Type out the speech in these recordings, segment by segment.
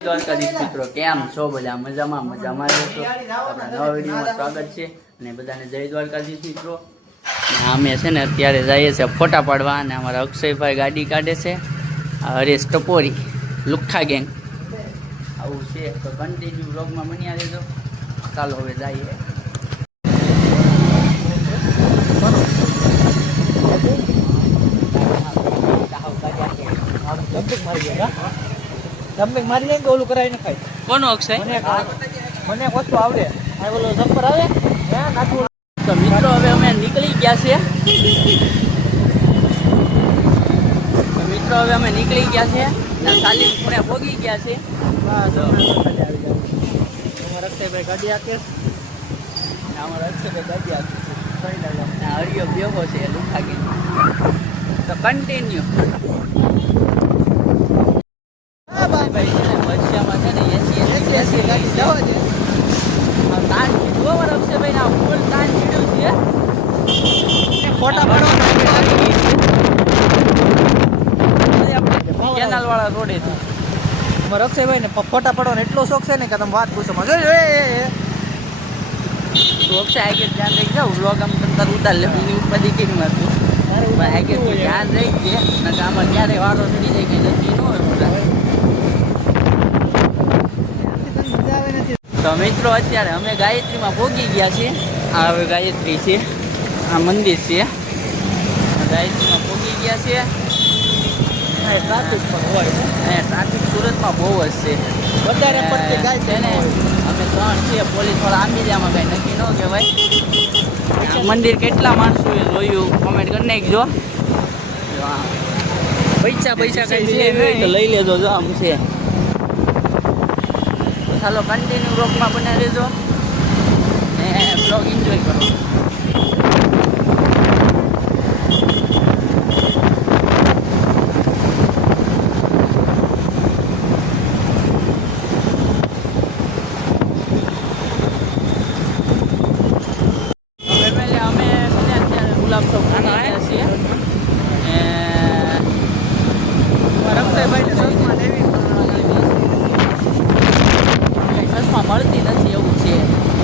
દ્વારકાધીશ મિત્રો કેમ છો બધા મજામાં રહેશો આપણા નવા વિડીયોમાં સ્વાગત છે અને બધાને જય દ્વારકાધીશ મિત્રો અમે છે ને અત્યારે જઈએ છીએ ફોટા પાડવા અને અમારા અક્ષયભાઈ ગાડી કાઢે છે હરેશ ટપોરી લુખ્ખા ગેંગ આવું છે તો કન્ટિન્યુ બ્લોગમાં બન્યા રહેજો ચાલો હવે જઈએ જમ્પિંગ મારી જાય તો ઓલું કરાવીને ખાય કોનો અક્ષય મને વસ્તુ આવડે આ ઓલો જમ્પર આવે હે નાખવું તો મિત્રો હવે અમે નીકળી ગયા છે અને સાલી ખૂણે પોગી ગયા છે અમારા અક્ષયભાઈ ગાડી આપે હરિયો બેહો છે લુખા કે તો કન્ટિન્યુ ફોટા પાડવા કેનાલ વાળા રોડે અમારા અક્ષયભાઈ ને ફોટા પાડવાનો એટલો શોખ છે ને કે તમે વાત પૂછો માં જોઈ અક્ષય આગે ધ્યાન રહી જાવ વ્લોગ આમ તંતર ઉતાર લે બધી કેમ મારતું આગે ધ્યાન રહી ગયા ને આમાં ક્યારે વારો ચડી જાય કે નથી ન હોય તો મિત્રો અત્યારે અમે ગાયત્રીમાં પહોંચી ગયા છીએ આ હવે ગાયત્રી છે આ મંદિર છે ગાયત્રીમાં પહોંચી ગયા છે ટ્રાફિક પણ હોય ટ્રાફિક સુરતમાં બહુ જ છે વધારે પડતી ગાય છે ને અમે 3 છીએ પોલીસ વાળા આંબી દે કઈ નક્કી ન કહેવાય મંદિર કેટલા માણસોએ જોયું કોમેન્ટ કરી નાખજો પૈસા કઈ તો લઈ લેજો જો આમ છે ચાલો કન્ટિન્યુ બ્લોગમાં બને રહેજો ને બ્લોગ એન્જોય કરો મળતી નથી એવું છે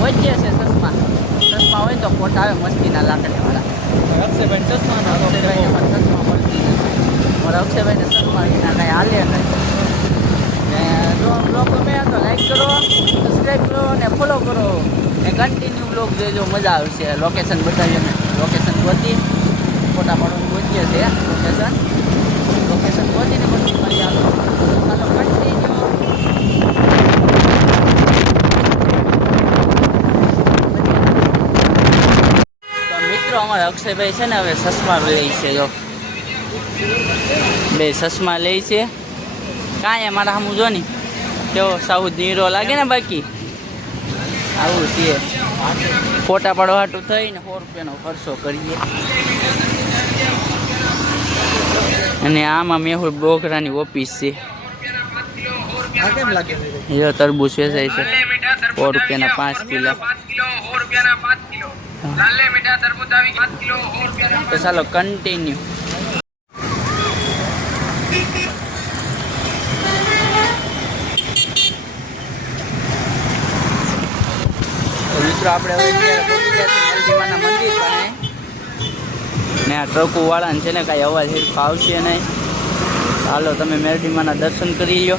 વચ્ચે છે ચશ્મા હોય તો ફોટા આવે મસ્તીના લાકડી વાળા અક્ષયભાઈ ચશ્મા અક્ષયભાઈને પણ ચશ્મા મળતી નથી મારા અક્ષયભાઈને ચશ્મા વિના કાંઈ હાલે નહીં ને જો બ્લોગ ગમે તો લાઈક કરો સબસ્ક્રાઈબ કરો ને ફોલો કરો ને કન્ટિન્યુ બ્લોગ જોજો મજા આવશે લોકેશન બતાવીએ ને લોકેશન ગોતી ફોટા પાડવાનું ગોતીએ છે લોકેશન ગોતીને પછી મળી આવો ચાલો કન્ટિન્યુ અમારા અક્ષયભાઈ છે ને હવે ચશ્મા લે છે જો બે ચશ્મા લે છે કાંઈ મારા સામું જો ને કેવો સાઉથ નીરો લાગે ને બાકી આવું છે ફોટા પાડવા હાટું થઈને 100 રૂપિયાનો ખર્ચો કરીએ અને આમાં મેહુલ બોગરાની ઓફિસ છે જો તરબૂચ વેચાય છે 100 રૂપિયાના 5 કિલો તો ચાલો કન્ટિન્યુ મિત્રો આપણે હવે પહોંચી ગયા છીએ મેલડીમાના મંદિર પાસે ને આ ટ્રકો વાળાને છે ને કાંઈ અવાજ હિરખો આવશે નહીં ચાલો તમે મેલડીમાના દર્શન કરી લો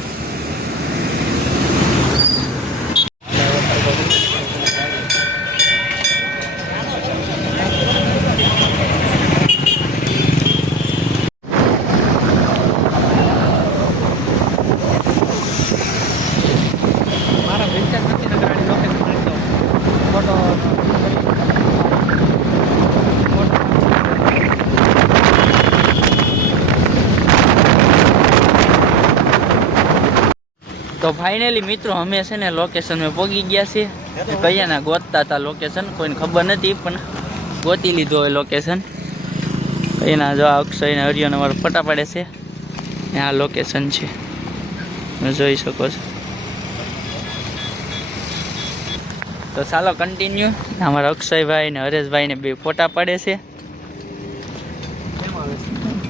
તો ફાઇનલી મિત્રો અમે છે ને લોકેશનમાં પહોંચી ગયા છે કયાના ગોતતા હતા લોકેશન કોઈને ખબર નથી પણ ગોતી લીધો હોય લોકેશન એના જો અક્ષય ને હરિયો અમારા ફોટા પાડે છે આ લોકેશન છે જોઈ શકો છો તો ચાલો કન્ટિન્યુ અમારા અક્ષયભાઈ ને હરેશભાઈ ને બે ફોટા પાડે છે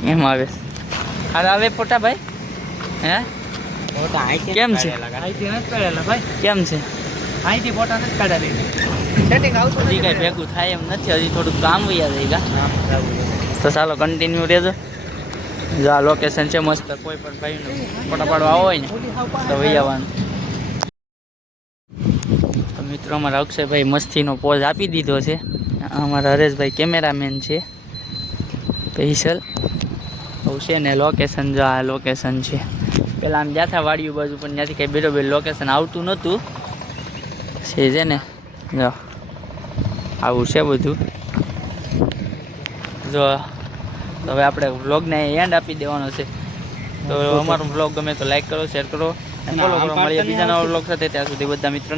એમ આવે સારા આવે ફોટા ભાઈ હે કેમ છે અહીંથી નથી કાઢેલા ભાઈ, કેમ છે અહીંથી ફોટા નથી કાઢેલી. સેટિંગ આવતું હજી નથી. કાંઈ ભેગું થાય એમ નથી, હજી થોડુંક કામ વયા જાય તો ચાલો કન્ટિન્યુ રહેજો. જો આ લોકેશન છે મસ્ત, કોઈ પણ ભાઈનો ફોટા પાડવા આવો હોય ને તો વહી આવવાનું. તો મિત્રો અમારા અક્ષયભાઈ મસ્તીનો પોઝ આપી દીધો છે. અમારા હરેશભાઈ કેમેરામેન છે સ્પેશિયલ. આવું છે ને લોકેશન, જો આ લોકેશન છે. પહેલાં આમ જ્યાં વાડિયું બાજુ પણ ત્યાંથી કંઈ બરોબર લોકેશન આવતું નહોતું. છે ને જો આવું છે બધું. જો હવે આપણે વ્લોગને એન્ડ આપી દેવાનો છે. તો અમારો વ્લોગ ગમે તો લાઈક કરો, શેર કરો અને ફોલો કરો. મળીએ બીજા નવા વ્લોગ સાથે. ત્યાં સુધી બધા મિત્રોને